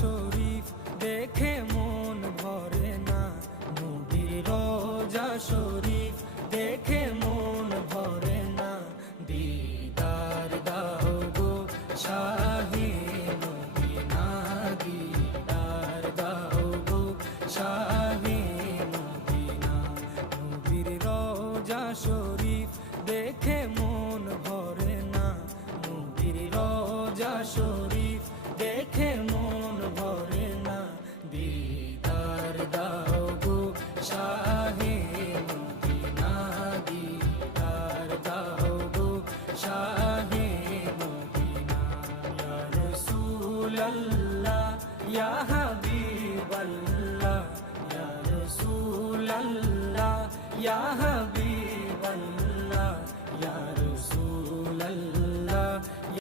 শরীফ দেখে মন ভরে না, নবীর রোজা শরীফ দেখে মন ভরে না। দিদার দাও গো শাহে মদিনা, দিদার দাও গো শাহে মদিনা। নবীর রোজা শরীফ দেখে মন ভরে না, নবীর রোজা শরীফ দেখে মন ভরে না। দিদার দাও গো শাহে মদিনা, দিদার দাও গো শাহে মদিনা। ইয়া রাসূলাল্লাহ ইয়া হাবিবাল্লাহ, ইয়া রাসূলাল্লাহ ইয়া হাবিবাল্লাহ।